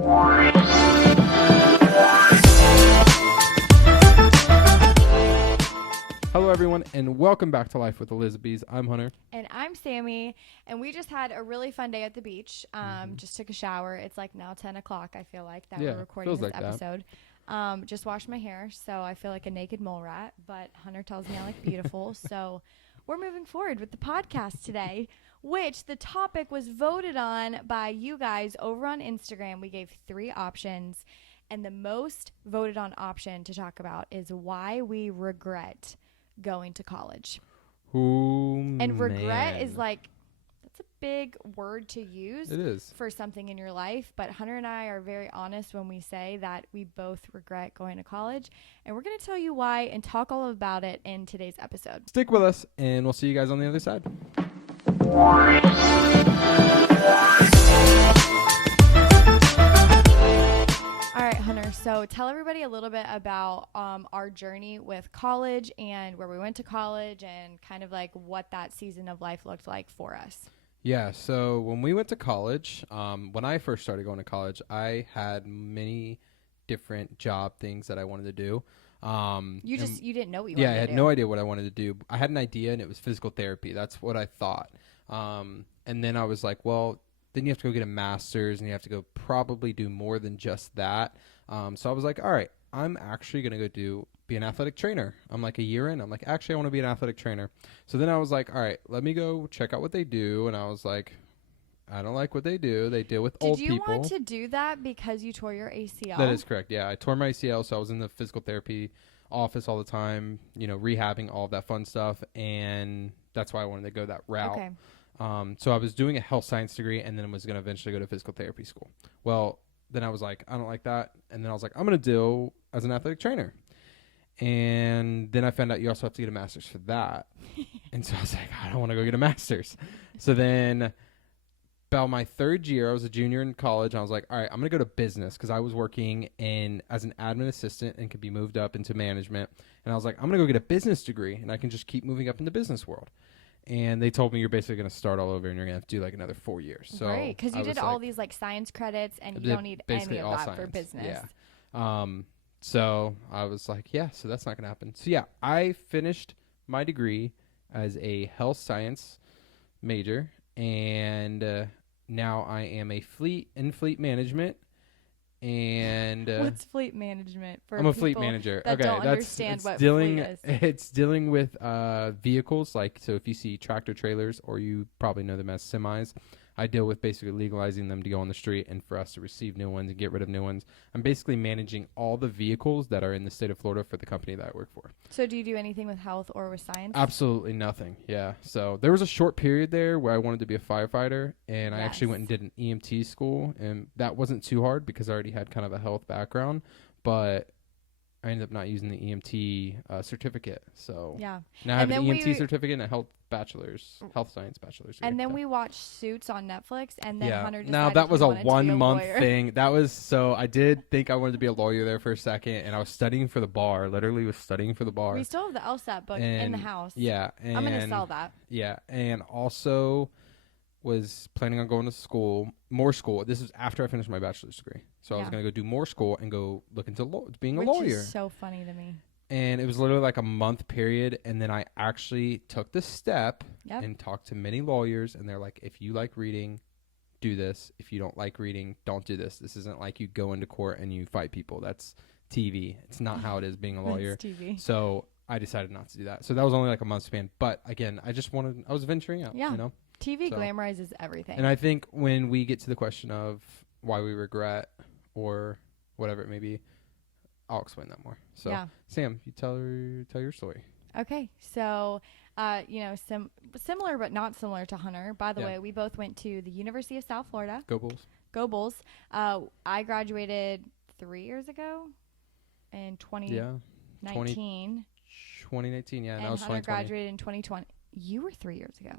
Hello, everyone, and welcome back to Life with Elizabeth. I'm Hunter. And I'm Sammy, and we just had a really fun day at the beach. Just took a shower. It's like now 10 o'clock, I feel like, that we're recording this episode. Just washed my hair, so I feel like a naked mole rat, but Hunter tells me I look beautiful. So we're moving forward with the podcast today, which the topic was voted on by you guys over on Instagram. We gave 3 options, and the most voted on option to talk about is why we regret going to college. And regret is like, that's a big word to use. It is. For something in your life, but Hunter and I are very honest when we say that we both regret going to college, and we're going to tell you why and talk all about it in today's episode. Stick with us, and we'll see you guys on the other side. All right, Hunter, so tell everybody a little bit about our journey with college and where we went to college and kind of like what that season of life looked like for us. Yeah, so when we went to college, when I first started going to college, I had many different job things that I wanted to do. You didn't know what you wanted to do. Yeah, I had no idea what I wanted to do. I had an idea, and it was physical therapy. That's what I thought. And then I was like, well, then you have to go get a master's, and you have to go probably do more than just that. So I was like, all right, I'm actually going to go be an athletic trainer. I'm like a year in. I'm like, actually, I want to be an athletic trainer. So then I was like, all right, let me go check out what they do. And I was like, I don't like what they do. They deal with old people. Did you want to do that because you tore your ACL? That is correct. Yeah, I tore my ACL, so I was in the physical therapy office all the time, rehabbing, all of that fun stuff. And that's why I wanted to go that route. Okay. So I was doing a health science degree, and then was going to eventually go to physical therapy school. Well, then I was like, I don't like that. And then I was like, I'm going to do as an athletic trainer. And then I found out you also have to get a master's for that. And so I was like, I don't want to go get a master's. So then about my third year, I was a junior in college. And I was like, all right, I'm going to go to business because I was working as an admin assistant and could be moved up into management. And I was like, I'm going to go get a business degree, and I can just keep moving up in the business world. And they told me you're basically going to start all over, and you're going to have to do like another 4 years. So right, because you did all these like science credits, and you don't need any of that for business. Yeah. So I was like, yeah, so that's not going to happen. So yeah, I finished my degree as a health science major, and now I am a fleet management. And what's fleet management for? I'm a fleet manager. That don't understand what fleet is. It's dealing with vehicles, like, so if you see tractor trailers, or you probably know them as semis, I deal with basically legalizing them to go on the street and for us to receive new ones and get rid of new ones. I'm basically managing all the vehicles that are in the state of Florida for the company that I work for. So do you do anything with health or with science? Absolutely nothing. Yeah. So there was a short period there where I wanted to be a firefighter, and I actually went and did an EMT school, and that wasn't too hard because I already had kind of a health background, but I ended up not using the EMT certificate. So yeah, now I have an EMT certificate and a health science bachelor's. And then we watched Suits on Netflix, and then Hunter decided now that was a 1 month lawyer. thing. That was, so I did think I wanted to be a lawyer there for a second, and I was studying for the bar. Literally was studying for the bar. We still have the LSAT book in the house. Yeah, and I'm gonna sell that. Yeah, and also was planning on going to more school. This is after I finished my bachelor's degree. So I was going to go do more school and go look into being a lawyer. Which is so funny to me. And it was literally like a month period. And then I actually took the step and talked to many lawyers. And they're like, if you like reading, do this. If you don't like reading, don't do this. This isn't like you go into court and you fight people. That's TV. It's not how it is being a lawyer. It's TV. So I decided not to do that. So that was only like a month span. But again, I was venturing out, TV glamorizes everything. And I think when we get to the question of why we regret or whatever it may be, I'll explain that more. So, Sam, you tell your story. Okay. So, similar but not similar to Hunter. By the way, we both went to the University of South Florida. Go Bulls. Go Bulls. I graduated 3 years ago in 2019. 2019, yeah. And I was Hunter graduated in 2020. You were 3 years ago.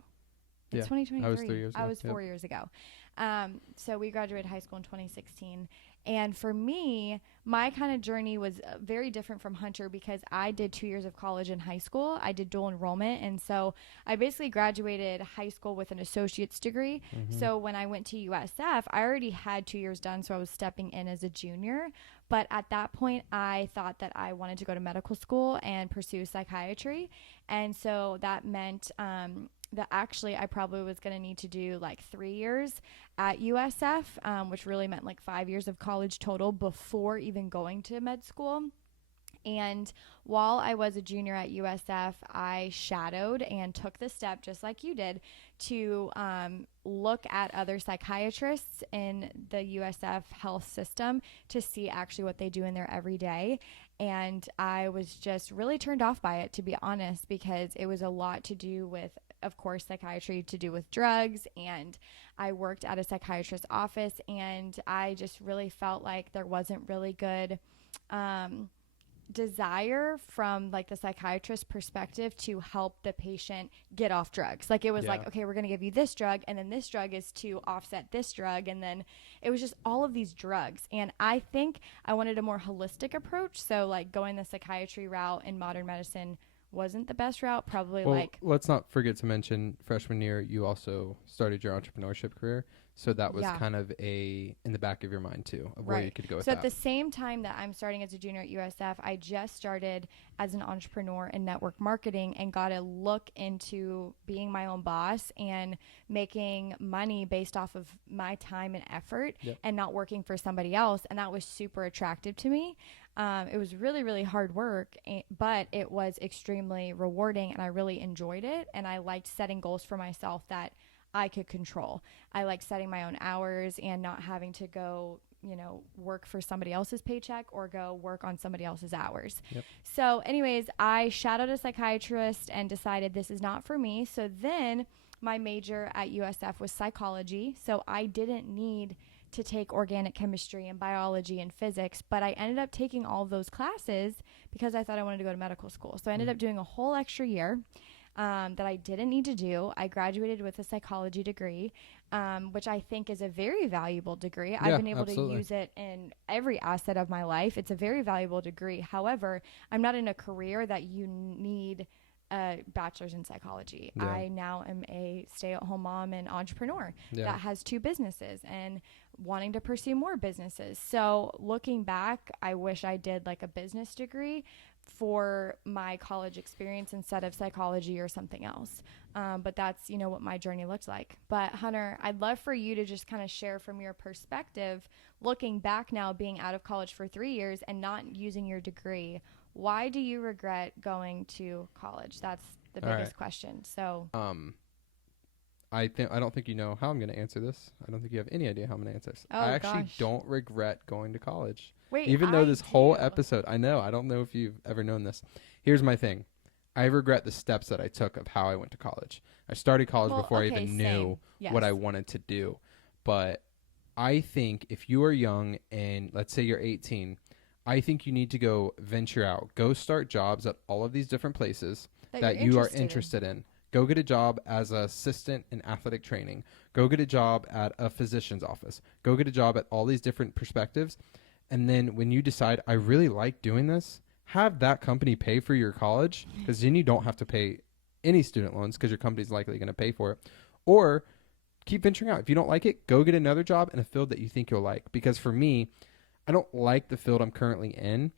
It's 2023. I was 3 years ago. I was 4 years ago. So we graduated high school in 2016. And for me, my kind of journey was very different from Hunter because I did 2 years of college in high school. I did dual enrollment. And so I basically graduated high school with an associate's degree. Mm-hmm. So when I went to USF, I already had 2 years done. So I was stepping in as a junior. But at that point, I thought that I wanted to go to medical school and pursue psychiatry. And so that meant that actually I probably was going to need to do like 3 years at USF, which really meant like 5 years of college total before even going to med school. And while I was a junior at USF, I shadowed and took the step, just like you did, to look at other psychiatrists in the USF health system to see actually what they do in there every day. And I was just really turned off by it, to be honest, because it was a lot to do with, of course, psychiatry to do with drugs. And I worked at a psychiatrist's office, and I just really felt like there wasn't really good desire from like the psychiatrist perspective to help the patient get off drugs. Like it was like, okay, we're going to give you this drug, and then this drug is to offset this drug. And then it was just all of these drugs. And I think I wanted a more holistic approach. So like going the psychiatry route in modern medicine wasn't the best route. Probably let's not forget to mention freshman year, you also started your entrepreneurship career. So that was kind of in the back of your mind too, of where you could go with that. So at the same time that I'm starting as a junior at USF, I just started as an entrepreneur in network marketing and got a look into being my own boss and making money based off of my time and effort and not working for somebody else. And that was super attractive to me. It was really, really hard work, but it was extremely rewarding, and I really enjoyed it. And I liked setting goals for myself that I could control. I like setting my own hours and not having to go, work for somebody else's paycheck or go work on somebody else's hours. So anyways, I shadowed a psychiatrist and decided this is not for me. So then my major at USF was psychology. So I didn't need to take organic chemistry and biology and physics, but I ended up taking all of those classes because I thought I wanted to go to medical school. So I ended up doing a whole extra year that I didn't need to do. I graduated with a psychology degree, which I think is a very valuable degree. I've been able to use it in every asset of my life. It's a very valuable degree. However, I'm not in a career that you need a bachelor's in psychology. I now am a stay-at-home mom and entrepreneur that has 2 businesses and wanting to pursue more businesses. So looking back, I wish I did like a business degree for my college experience instead of psychology or something else. But that's, what my journey looked like. But Hunter, I'd love for you to just kind of share from your perspective, looking back now, being out of college for 3 years and not using your degree. Why do you regret going to college? That's the biggest question. So, I don't think you know how I'm going to answer this. I don't think you have any idea how I'm going to answer this. I actually don't regret going to college. Wait, even though this whole episode, I don't know if you've ever known this. Here's my thing. I regret the steps that I took of how I went to college. I started college before I even knew what I wanted to do. But I think if you are young and let's say you're 18, I think you need to go venture out. Go start jobs at all of these different places that you are interested in. Go get a job as an assistant in athletic training. Go get a job at a physician's office. Go get a job at all these different perspectives. And then when you decide, I really like doing this, have that company pay for your college, because then you don't have to pay any student loans because your company's likely going to pay for it. Or keep venturing out. If you don't like it, go get another job in a field that you think you'll like. Because for me, I don't like the field I'm currently in.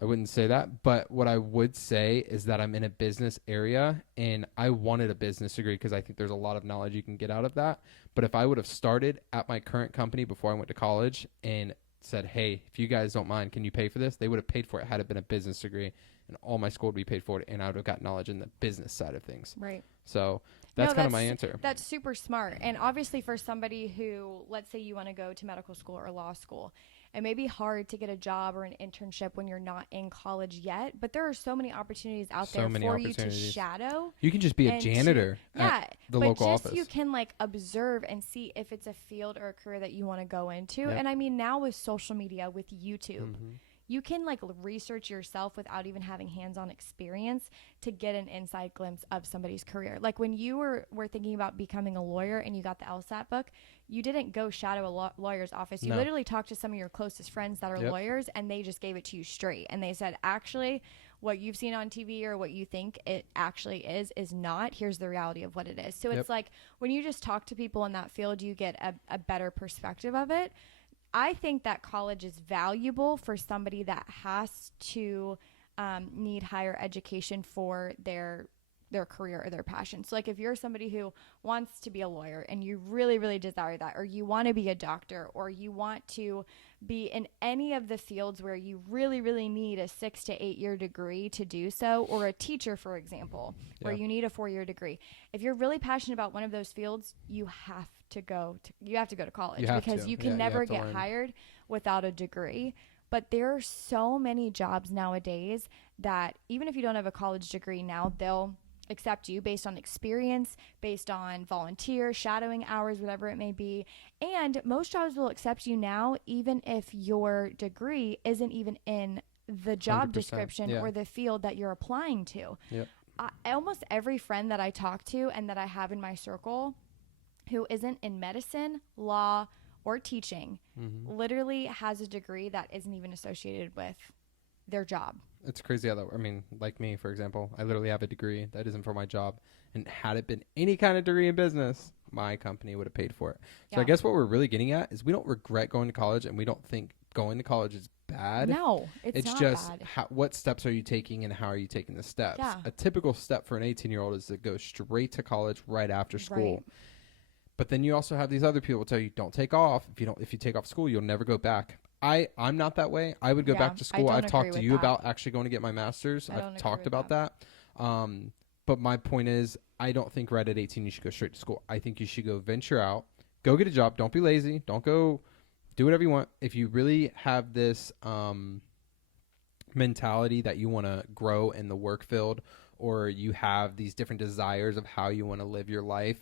I wouldn't say that, but what I would say is that I'm in a business area and I wanted a business degree because I think there's a lot of knowledge you can get out of that. But if I would have started at my current company before I went to college and said, hey, if you guys don't mind, can you pay for this? They would have paid for it had it been a business degree, and all my school would be paid for it, and I would have got knowledge in the business side of things. Right. So that's kind of my answer. That's super smart. And obviously for somebody who, let's say you want to go to medical school or law school, it may be hard to get a job or an internship when you're not in college yet, but there are so many opportunities out there for you to shadow. You can just be a janitor at the local office. You can like observe and see if it's a field or a career that you want to go into. Yep. And I mean, now with social media, with YouTube, you can like research yourself without even having hands-on experience to get an inside glimpse of somebody's career. Like when you were thinking about becoming a lawyer and you got the LSAT book, you didn't go shadow a lawyer's office. You literally talked to some of your closest friends that are lawyers, and they just gave it to you straight. And they said, actually, what you've seen on TV or what you think it actually is not. Here's the reality of what it is. So it's like when you just talk to people in that field, you get a better perspective of it. I think that college is valuable for somebody that has to need higher education for their career or their passion. So like if you're somebody who wants to be a lawyer and you really, really desire that, or you want to be a doctor, or you want to be in any of the fields where you really, really need a 6 to 8 year degree to do so, or a teacher, for example, where you need a 4-year degree. If you're really passionate about one of those fields, you have to go to college, because you can never get hired without a degree. But there are so many jobs nowadays that even if you don't have a college degree now, they'll accept you based on experience, based on volunteer, shadowing hours, whatever it may be. And most jobs will accept you now, even if your degree isn't even in the job description or the field that you're applying to. Almost every friend that I talk to and that I have in my circle who isn't in medicine, law, or teaching literally has a degree that isn't even associated with their job. It's crazy how that, I mean, like me, for example, I literally have a degree that isn't for my job. And had it been any kind of degree in business, my company would have paid for it. So I guess what we're really getting at is we don't regret going to college, and we don't think going to college is bad. No, it's not just bad. What steps are you taking and how are you taking the steps? A typical step for an 18-year-old is to go straight to college right after school. But then you also have these other people tell you, don't take off. If you take off school, you'll never go back. I'm not that way. I would go back to school. I've talked to you about actually going to get my master's. I've talked about that. But my point is, I don't think right at 18 you should go straight to school. I think you should go venture out, go get a job. Don't be lazy. Don't go do whatever you want. If you really have this mentality that you want to grow in the work field, or you have these different desires of how you want to live your life,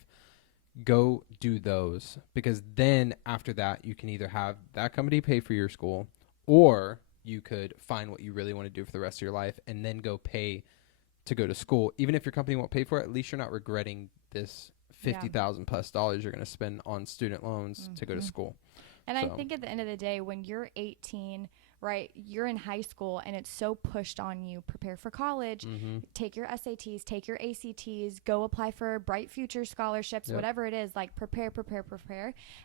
go do those, because then after that you can either have that company pay for your school, or you could find what you really want to do for the rest of your life and then go pay to go to school. Even if your company won't pay for it, at least you're not regretting this $50,000 plus you're going to spend on student loans to go to school. And I think at the end of the day, when you're 18, right, you're in high school and it's so pushed on you. Prepare for college, take your SATs, take your ACTs, go apply for Bright Future scholarships, whatever it is, like prepare.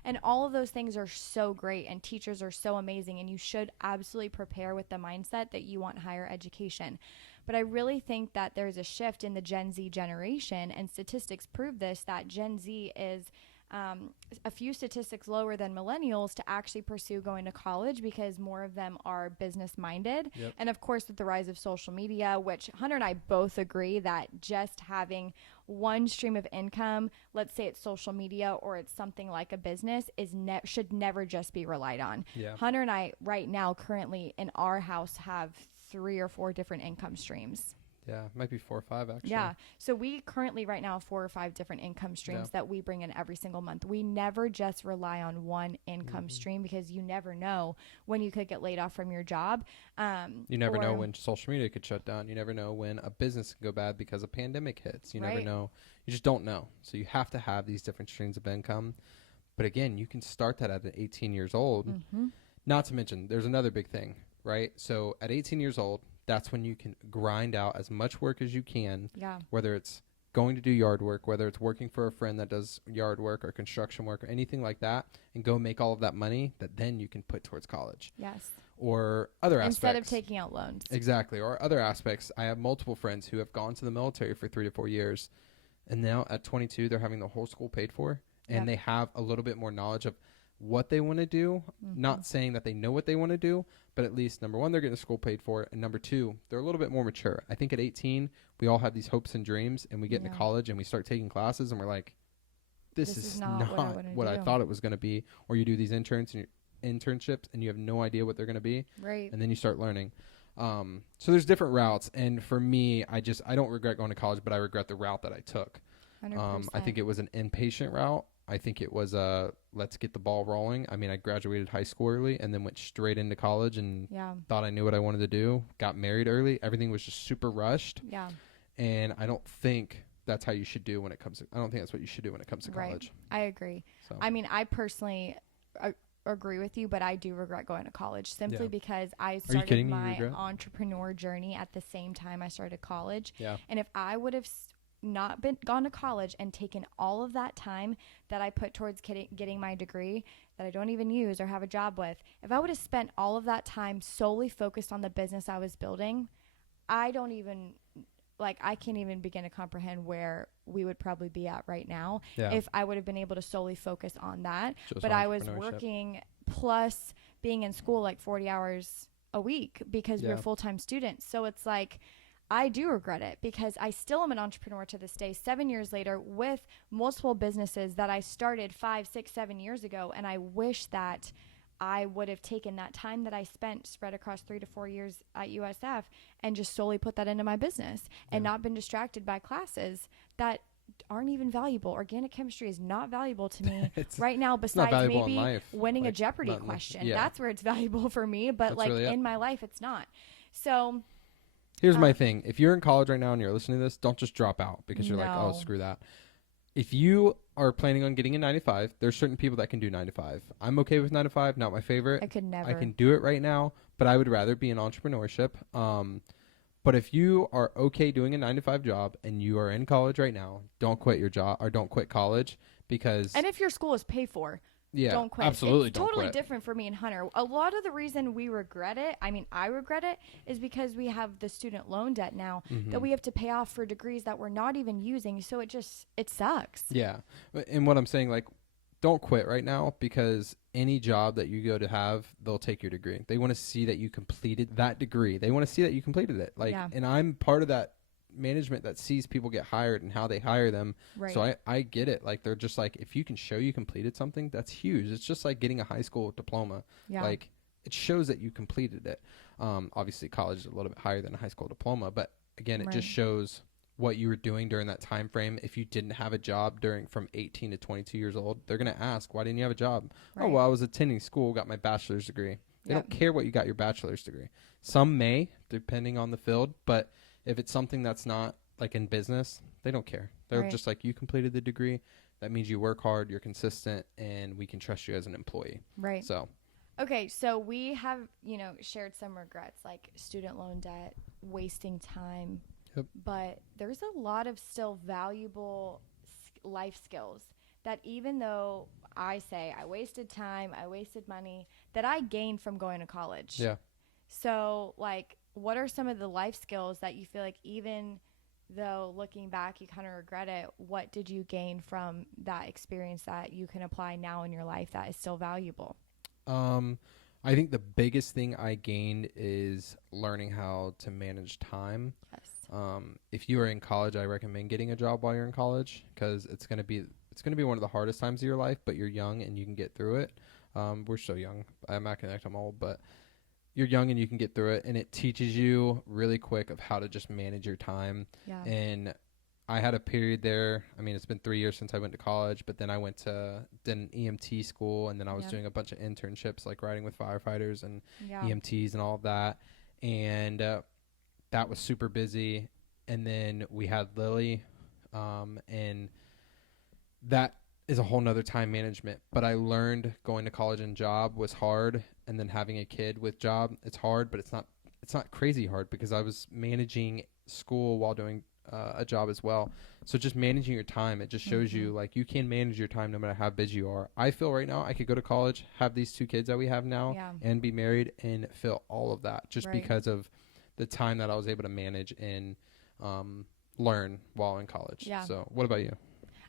And all of those things are so great, and teachers are so amazing, and you should absolutely prepare with the mindset that you want higher education. But I really think that there's a shift in the Gen Z generation, and statistics prove this, that Gen Z is a few statistics lower than millennials to actually pursue going to college, because more of them are business minded. And of course, with the rise of social media, which Hunter and I both agree that just having one stream of income, let's say it's social media or it's something like a business, is should never just be relied on. Hunter and I right now currently in our house have 3 or 4 different income streams. Yeah, might be 4 or 5 actually. Yeah. So we currently right now have 4 or 5 different income streams that we bring in every single month. We never just rely on one income stream, because you never know when you could get laid off from your job. You never know when social media could shut down. You never know when a business can go bad because a pandemic hits. You never know. You just don't know. So you have to have these different streams of income. But again, you can start that at 18 years old. Not to mention, there's another big thing, right? So at 18 years old, that's when you can grind out as much work as you can, whether it's going to do yard work, whether it's working for a friend that does yard work or construction work or anything like that, and go make all of that money that then you can put towards college. Or other aspects. Instead of taking out loans. Exactly. Or other aspects. I have multiple friends who have gone to the military for 3 to 4 years, and now at 22, they're having the whole school paid for, and they have a little bit more knowledge of what they want to do. Not saying that they know what they want to do, but at least, number one, they're getting the school paid for, and number two, they're a little bit more mature. I think at 18, we all have these hopes and dreams, and we get into college and we start taking classes, and we're like, this is not what I thought it was going to be. Or you do these internships, and you have no idea what they're going to be, and then you start learning. So there's different routes, and for me, I don't regret going to college, but I regret the route that I took. 100%. I think it was an inpatient route. I think it was let's get the ball rolling. I mean, I graduated high school early and then went straight into college and thought I knew what I wanted to do. Got married early. Everything was just super rushed. And I don't think that's how you should do when it comes to, I don't think that's what you should do when it comes to college. I agree. So. I mean, I personally agree with you, but I do regret going to college simply because I started my entrepreneur journey at the same time I started college. Yeah. And if I would have not gone to college and taken all of that time that I put towards getting my degree that I don't even use or have a job with, if I would have spent all of that time solely focused on the business I was building, I can't even begin to comprehend where we would probably be at right now if I would have been able to solely focus on that. But I was working plus being in school like 40 hours a week because we were full-time students. So it's like, I do regret it because I still am an entrepreneur to this day, 7 years later, with multiple businesses that I started 5, 6, 7 years ago. And I wish that I would have taken that time that I spent spread across 3 to 4 years at USF and just solely put that into my business and not been distracted by classes that aren't even valuable. Organic chemistry is not valuable to me right now, besides maybe winning a Jeopardy question. That's where it's valuable for me, but that's really in my life, it's not. So here's my thing. If you're in college right now and you're listening to this, don't just drop out because you're like, oh, screw that. If you are planning on getting a 9 to 5, there's certain people that can do 9 to 5. I'm okay with 9 to 5, not my favorite. I could never. I can do it right now, but I would rather be in entrepreneurship. But if you are okay doing a 9 to 5 job and you are in college right now, don't quit your job or don't quit college because. And if your school is paid for. Yeah, don't quit. Absolutely, it's totally different for me and Hunter. A lot of the reason we regret it, I regret it, is because we have the student loan debt now that we have to pay off for degrees that we're not even using. So it sucks. Yeah. And what I'm saying, like, don't quit right now because any job that you go to have, they'll take your degree. They want to see that you completed that degree. They want to see that you completed it. And I'm part of that management that sees people get hired and how they hire them. Right. So I get it. Like, they're just like, if you can show you completed something, that's huge. It's just like getting a high school diploma. Yeah. Like, it shows that you completed it. Obviously college is a little bit higher than a high school diploma, but again, it just shows what you were doing during that time frame. If you didn't have a job from 18 to 22 years old, they're going to ask, why didn't you have a job? Right. Oh, well, I was attending school, got my bachelor's degree. They don't care what you got your bachelor's degree. Some may, depending on the field, but if it's something that's not like in business, they don't care. They're just like, you completed the degree. That means you work hard, you're consistent, and we can trust you as an employee. Right. So. Okay, so we have, shared some regrets, like student loan debt, wasting time. Yep. But there's a lot of still valuable life skills that, even though I say I wasted time, I wasted money, that I gained from going to college. Yeah. So, like, what are some of the life skills that you feel like, even though looking back you kind of regret it, what did you gain from that experience that you can apply now in your life that is still valuable? I think the biggest thing I gained is learning how to manage time. Yes. If you are in college, I recommend getting a job while you're in college because it's going to be one of the hardest times of your life, but you're young and you can get through it. We're so young. I'm not going to act I'm old, but you're young and you can get through it, and it teaches you really quick of how to just manage your time. Yeah. And I had a period there. I mean, it's been 3 years since I went to college, but then I did an EMT school, and then I was doing a bunch of internships, like riding with firefighters and EMTs and all of that. And that was super busy. And then we had Lily, and that is a whole nother time management. But I learned going to college and job was hard, and then having a kid with job, it's hard, but it's not crazy hard because I was managing school while doing a job as well. So just managing your time, it just shows you, like, you can manage your time no matter how busy you are. I feel right now I could go to college, have these 2 kids that we have now, and be married and feel all of that just because of the time that I was able to manage and learn while in college. Yeah. So what about you?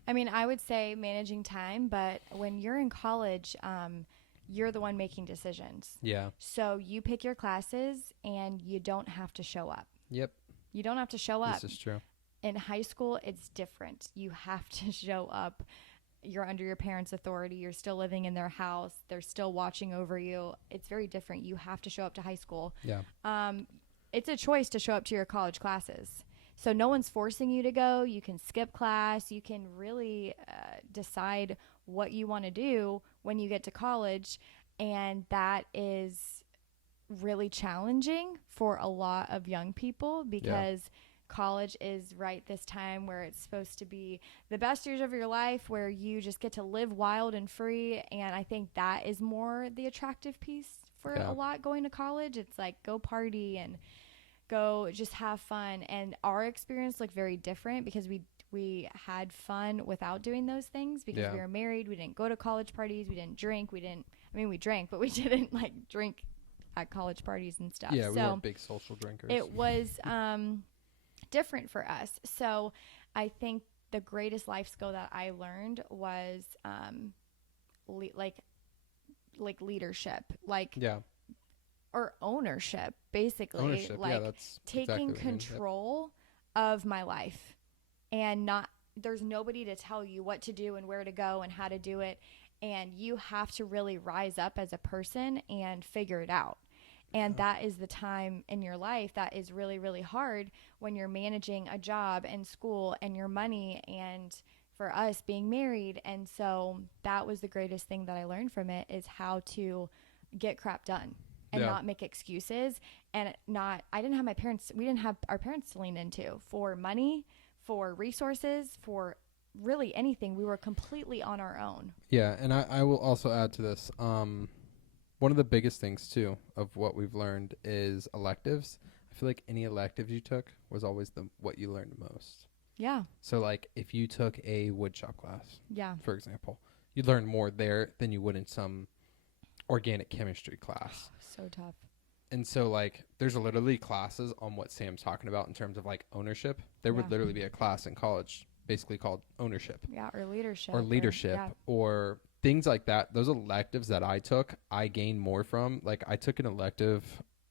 I mean, I would say managing time, but when you're in college, you're the one making decisions. Yeah. So you pick your classes and you don't have to show up. Yep. You don't have to show up. This is true. In high school, it's different. You have to show up. You're under your parents' authority. You're still living in their house. They're still watching over you. It's very different. You have to show up to high school. Yeah. It's a choice to show up to your college classes. So no one's forcing you to go. You can skip class. You can really decide what you want to do when you get to college. And that is really challenging for a lot of young people because college is right this time where it's supposed to be the best years of your life, where you just get to live wild and free. And I think that is more the attractive piece for a lot going to college. It's like, go party and go just have fun. And our experience looked very different because we had fun without doing those things, because we were married. We didn't go to college parties. We didn't drink. We drank, but we didn't like drink at college parties and stuff. Yeah, we weren't big social drinkers. It was different for us. So I think the greatest life skill that I learned was like leadership, or ownership, basically. That's taking control of my life, and there's nobody to tell you what to do and where to go and how to do it. And you have to really rise up as a person and figure it out. And that is the time in your life that is really, really hard when you're managing a job and school and your money, and for us being married. And so that was the greatest thing that I learned from it, is how to get crap done and not make excuses. And we didn't have our parents to lean into for money, for resources, for really anything. We were completely on our own. Yeah. And I will also add to this. One of the biggest things too of what we've learned is electives. I feel like any electives you took was always what you learned the most. Yeah. So like if you took a woodshop class, for example, you'd learn more there than you would in some organic chemistry class. So tough. And so like there's literally classes on what Sam's talking about in terms of like ownership. There would literally be a class in college basically called ownership. Yeah, or leadership. Or things like that. Those electives that I took, I gained more from. Like I took an elective,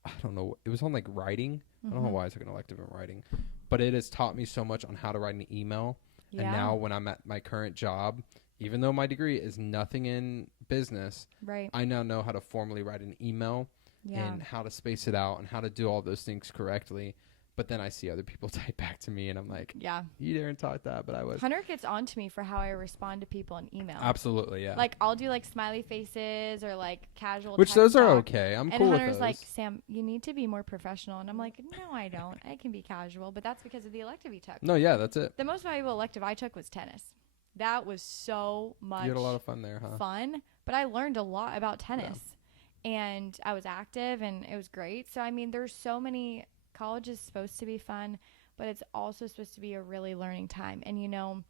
I don't know, it was on like writing. I don't know why I took an elective in writing, but it has taught me so much on how to write an email. And now when I'm at my current job, even though my degree is nothing in business, I now know how to formally write an email and how to space it out and how to do all those things correctly. But then I see other people type back to me and I'm like, you didn't taught that, but I was. Hunter gets on to me for how I respond to people in email. Absolutely, yeah. Like I'll do like smiley faces or like casual. Which those are okay. I'm cool with those. And Hunter's like, Sam, you need to be more professional. And I'm like, no, I don't. I can be casual. But that's because of the elective he took. No, yeah, that's it. The most valuable elective I took was tennis. That was so much You had a lot of fun there, huh? But I learned a lot about tennis. Yeah. And I was active and it was great. So, I mean, there's so many. College is supposed to be fun, but it's also supposed to be a really learning time. And, you know,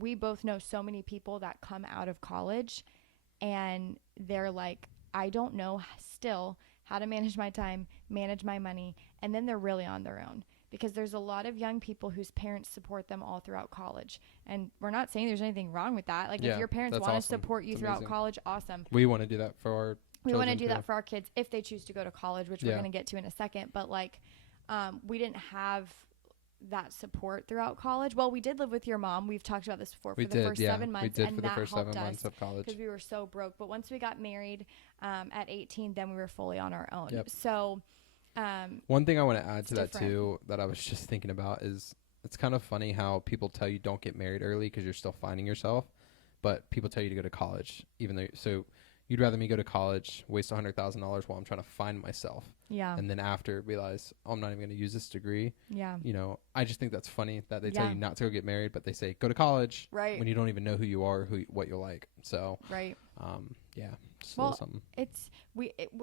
we both know so many people that come out of college and they're like, I don't know still how to manage my time, manage my money. And then they're really on their own, because there's a lot of young people whose parents support them all throughout college. And we're not saying there's anything wrong with that. Like if your parents want to support you throughout college, awesome. We want to do that for our We want to do that for our kids if they choose to go to college, which we're going to get to in a second. But like, we didn't have that support throughout college. Well, we did live with your mom. We've talked about this before. For the first 7 months. We did for the first 7 months of college. Because we were so broke. But once we got married at 18, then we were fully on our own. Yep. So one thing I want to add to that too, that I was just thinking about, is it's kind of funny how people tell you don't get married early because you're still finding yourself. But people tell you to go to college, even though, you'd rather me go to college, waste $100,000 while I'm trying to find myself. Yeah. And then after realize, I'm not even going to use this degree. Yeah. You know, I just think that's funny that they tell you not to go get married, but they say go to college. Right. When you don't even know who you are, what you'll like. So. Right. Yeah. Well, something.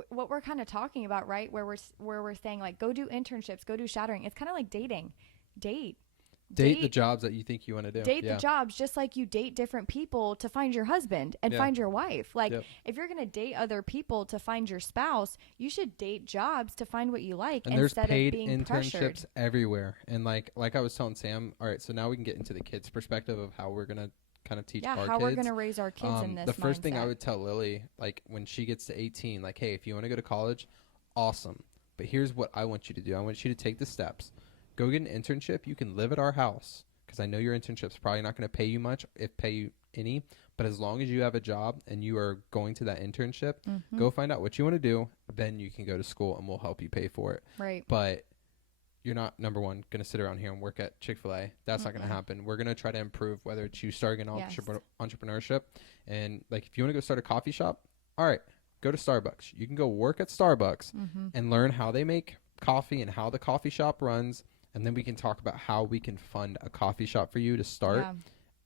What we're kind of talking about, right? Where we're saying like, go do internships, go do shadowing. It's kind of like dating. Date the jobs that you think you want to do. Date the jobs, just like you date different people to find your husband and find your wife. Like if you're going to date other people to find your spouse, you should date jobs to find what you like, and instead of being internships pressured. Everywhere. And like I was telling Sam, all right, so now we can get into the kids' perspective of how we're going to kind of teach our kids. How we're going to raise our kids in this The first thing I would tell Lily, like when she gets to 18, like, hey, if you want to go to college, awesome. But here's what I want you to do. I want you to take the steps. Go get an internship. You can live at our house, because I know your internship's probably not going to pay you much, if pay you any. But as long as you have a job and you are going to that internship, go find out what you want to do. Then you can go to school and we'll help you pay for it. Right. But you're not, number one, going to sit around here and work at Chick-fil-A. That's not going to happen. We're going to try to improve, whether it's you starting an entrepreneurship. And like if you want to go start a coffee shop, all right, go to Starbucks. You can go work at Starbucks and learn how they make coffee and how the coffee shop runs. and then we can talk about how we can fund a coffee shop for you to start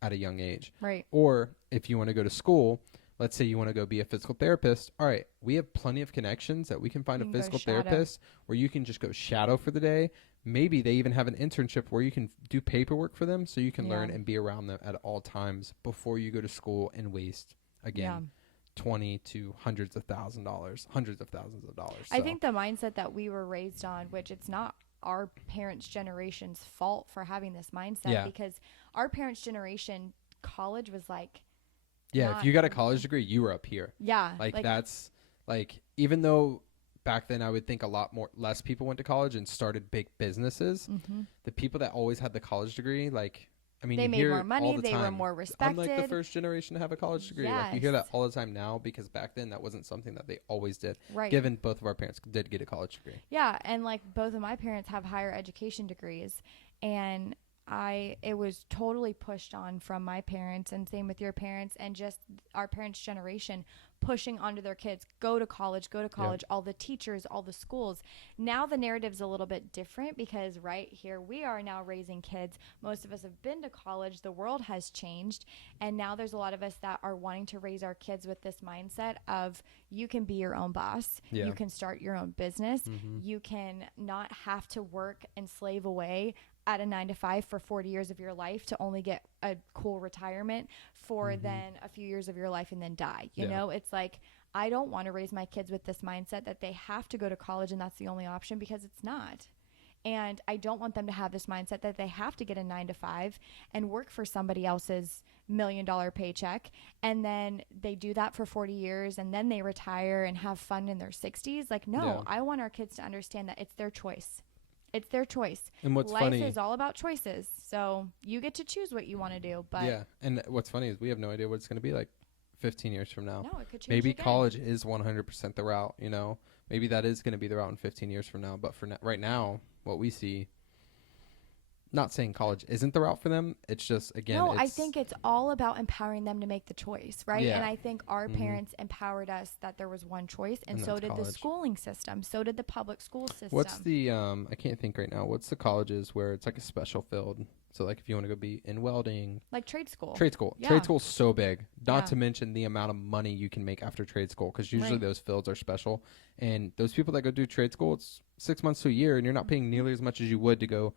at a young age. Right. Or if you want to go to school, let's say you want to go be a physical therapist. All right, we have plenty of connections that we can find a physical therapist where you can just go shadow for the day. Maybe they even have an internship where you can do paperwork for them so you can learn and be around them at all times before you go to school and waste, again, $20,000 to hundreds of thousands of dollars. So. I think the mindset that we were raised on, which it's not our parents' generation's fault for having this mindset, because our parents' generation, college was like, if you got a college degree, you were up here. Yeah. Like that's like, even though back then I would think less people went to college and started big businesses, the people that always had the college degree, like, I mean, they made more money, they were more respected. I'm like the first generation to have a college degree. Yes. Like, you hear that all the time now, because back then that wasn't something that they always did. Right. Given both of our parents did get a college degree. Yeah, and like both of my parents have higher education degrees, and it was totally pushed on from my parents, and same with your parents, and just our parents' generation pushing onto their kids, go to college, all the teachers, all the schools. Now the narrative's a little bit different, because right here we are now raising kids. Most of us have been to college. The world has changed. And now there's a lot of us that are wanting to raise our kids with this mindset of, you can be your own boss. Yeah. You can start your own business. You can not have to work and slave away at a 9-to-5 for 40 years of your life to only get a cool retirement for then a few years of your life and then die. You know, it's like, I don't want to raise my kids with this mindset that they have to go to college and that's the only option, because it's not. And I don't want them to have this mindset that they have to get a 9-to-5 and work for somebody else's $1 million paycheck, and then they do that for 40 years and then they retire and have fun in their 60s. Like, no, I want our kids to understand that it's their choice. It's their choice. And what's Life funny is all about choices. So you get to choose what you want to do. But and what's funny is we have no idea what it's going to be like 15 years from now. No, it could change. Maybe again. College is 100% the route, you know. Maybe that is going to be the route in 15 years from now. But for right now, what we see, not saying college isn't the route for them. It's just, again, no, I think it's all about empowering them to make the choice, right? Yeah. And I think our parents empowered us that there was one choice, and so did college. The schooling system. So did the public school system. What's the, I can't think right now. What's the colleges where it's like a special field? So like if you want to go be in welding. Like trade school. Trade school. Yeah. Trade school's so big. Not to mention the amount of money you can make after trade school, because usually those fields are special. And those people that go do trade school, it's 6 months to a year, and you're not paying nearly as much as you would to go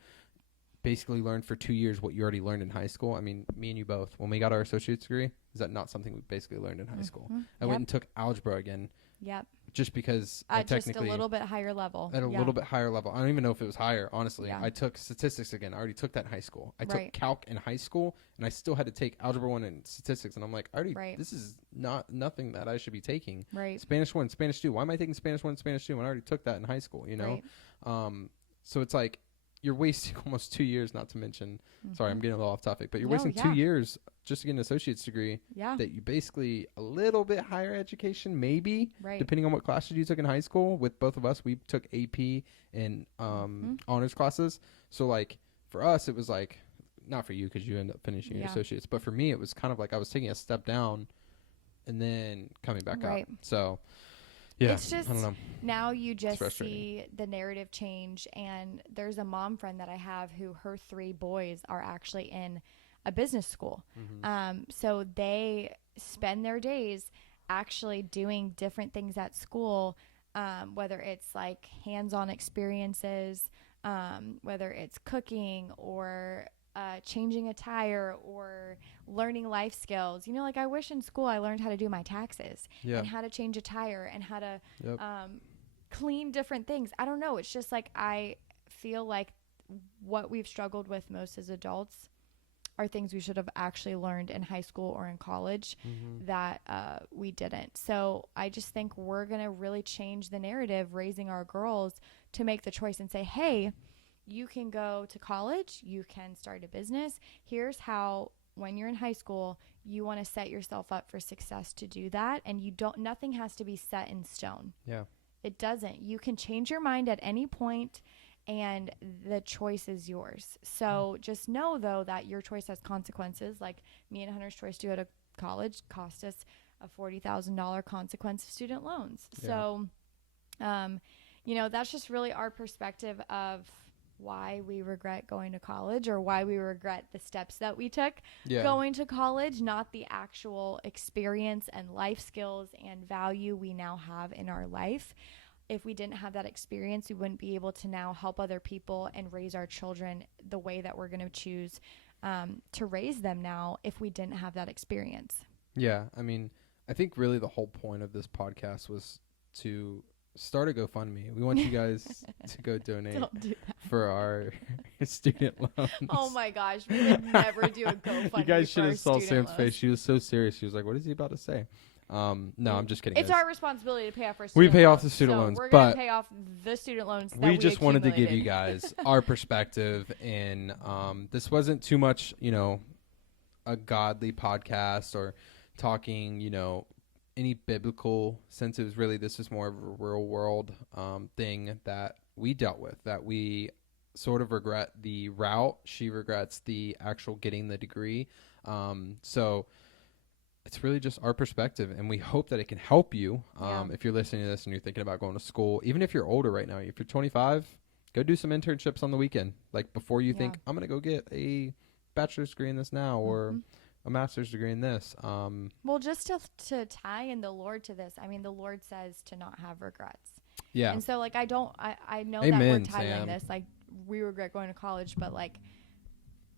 basically learn for 2 years what you already learned in high school. I mean, me and you both, when we got our associate's degree, is that not something we basically learned in high school? I went and took algebra again. Yep. Just because I technically... Just a little bit higher level. At a little bit higher level. I don't even know if it was higher, honestly. I took statistics again. I already took that in high school. I took calc in high school, and I still had to take algebra 1 and statistics, and I'm like, this is nothing that I should be taking. Right. Spanish 1, Spanish 2. Why am I taking Spanish 1 and Spanish 2 when I already took that in high school, you know? So it's like, you're wasting almost 2 years, not to mention, sorry, I'm getting a little off topic, but you're wasting 2 years just to get an associate's degree that you basically a little bit higher education, maybe, depending on what classes you took in high school. With both of us, we took AP and honors classes. So like for us, it was like, not for you because you end up finishing your associates, but for me, it was kind of like I was taking a step down and then coming back up. So yeah, it's just, I don't know. Now you just see the narrative change, and there's a mom friend that I have who her 3 boys are actually in a business school. So they spend their days actually doing different things at school, whether it's like hands-on experiences, whether it's cooking or changing a tire or learning life skills. You know, like I wish in school I learned how to do my taxes and how to change a tire and how to clean different things. I don't know. It's just like I feel like what we've struggled with most as adults are things we should have actually learned in high school or in college that we didn't. So I just think we're going to really change the narrative raising our girls to make the choice and say, hey, you can go to college, you can start a business. Here's how, when you're in high school, you want to set yourself up for success to do that. And nothing has to be set in stone. Yeah. It doesn't. You can change your mind at any point, and the choice is yours. So just know, though, that your choice has consequences. Like me and Hunter's choice to go to college cost us a $40,000 consequence of student loans. Yeah. So, you know, that's just really our perspective of why we regret going to college or why we regret the steps that we took going to college, not the actual experience and life skills and value we now have in our life. If we didn't have that experience, we wouldn't be able to now help other people and raise our children the way that we're going to choose to raise them now if we didn't have that experience. Yeah. I mean, I think really the whole point of this podcast was to start a GoFundMe. We want you guys to go donate for our student loans. Oh my gosh, we would never do a GoFundMe. You guys should have saw Sam's face. She was so serious. She was like, "What is he about to say?" No, I'm just kidding. It's guys. Our responsibility to pay off our student loans. We pay off the student loans, we're going to pay off the student loans that we just wanted to give you guys our perspective, and this wasn't too much, a godly podcast or talking, any biblical sense. It was really, this is more of a real world thing that we dealt with, that we sort of regret the route. She regrets the actual getting the degree. So it's really just our perspective, and we hope that it can help you. If you're listening to this and you're thinking about going to school, even if you're older right now, if you're 25, go do some internships on the weekend. Like before you think, I'm going to go get a bachelor's degree in this now, or a master's degree in this. Well, just to tie in the Lord to this, I mean, the Lord says to not have regrets. Yeah. And so, like, I know Amen, that we're titling this, like, we regret going to college, but, like,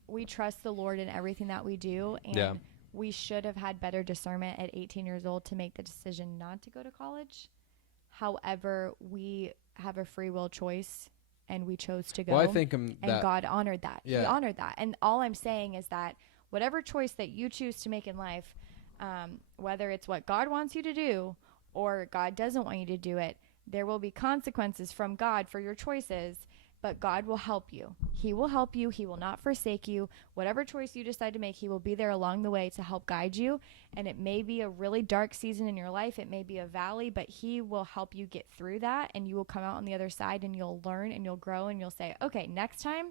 we trust the Lord in everything that we do. And we should have had better discernment at 18 years old to make the decision not to go to college. However, we have a free will choice, and we chose to go. Well, I think and God honored that. Yeah. He honored that. And all I'm saying is that whatever choice that you choose to make in life, whether it's what God wants you to do or God doesn't want you to do it, there will be consequences from God for your choices, but God will help you. He will help you. He will not forsake you. Whatever choice you decide to make, he will be there along the way to help guide you. And it may be a really dark season in your life. It may be a valley, but he will help you get through that, and you will come out on the other side, and you'll learn and you'll grow, and you'll say, okay, next time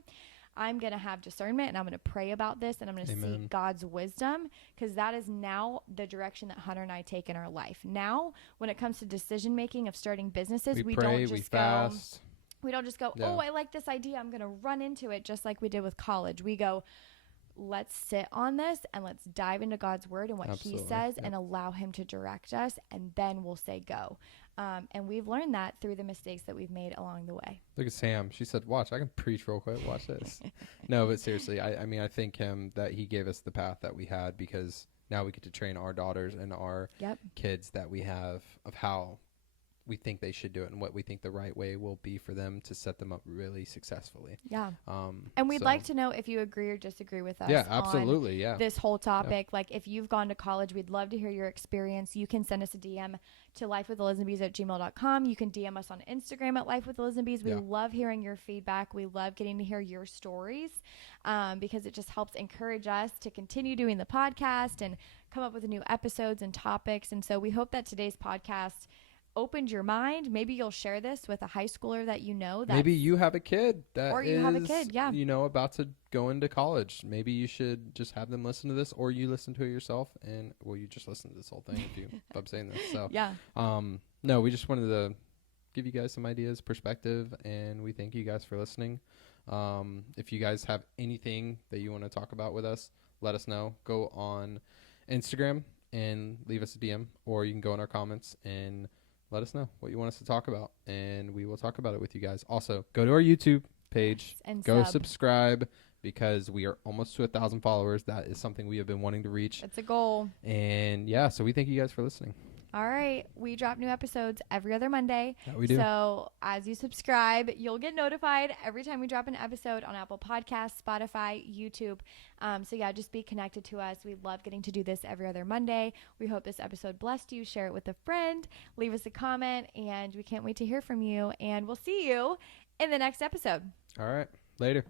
I'm going to have discernment, and I'm going to pray about this, and I'm going to seek God's wisdom, because that is now the direction that Hunter and I take in our life. Now, when it comes to decision making of starting businesses, we don't just go, oh, I like this idea, I'm going to run into it, just like we did with college. We go, let's sit on this and let's dive into God's word and what he says and allow him to direct us, and then we'll say go. And we've learned that through the mistakes that we've made along the way. Look at Sam. She said, watch, I can preach real quick. Watch this. No, but seriously, I mean, I thank him that he gave us the path that we had, because now we get to train our daughters and our kids that we have of how we think they should do it and what we think the right way will be for them to set them up really successfully. Yeah. And we'd like to know if you agree or disagree with us. Yeah, absolutely. On this whole topic. Like, if you've gone to college, we'd love to hear your experience. You can send us a DM to lifewithelizabeth@gmail.com. You can DM us on Instagram at lifewithelizabeth. We love hearing your feedback. We love getting to hear your stories, because it just helps encourage us to continue doing the podcast and come up with new episodes and topics. And so we hope that today's podcast opened your mind. Maybe you'll share this with a high schooler that you know. Maybe you have a kid that about to go into college. Maybe you should just have them listen to this, or you listen to it yourself, and you just listen to this whole thing if I'm saying this. So no, we just wanted to give you guys some ideas, perspective, and we thank you guys for listening. If you guys have anything that you want to talk about with us, let us know. Go on Instagram and leave us a DM, or you can go in our comments and let us know what you want us to talk about, and we will talk about it with you guys. Also, go to our YouTube page and subscribe, because we are almost to 1,000 followers. That is something we have been wanting to reach. It's a goal. And so we thank you guys for listening. All right. We drop new episodes every other Monday. That we do. So as you subscribe, you'll get notified every time we drop an episode on Apple Podcasts, Spotify, YouTube. Just be connected to us. We love getting to do this every other Monday. We hope this episode blessed you. Share it with a friend. Leave us a comment, and we can't wait to hear from you. And we'll see you in the next episode. All right. Later.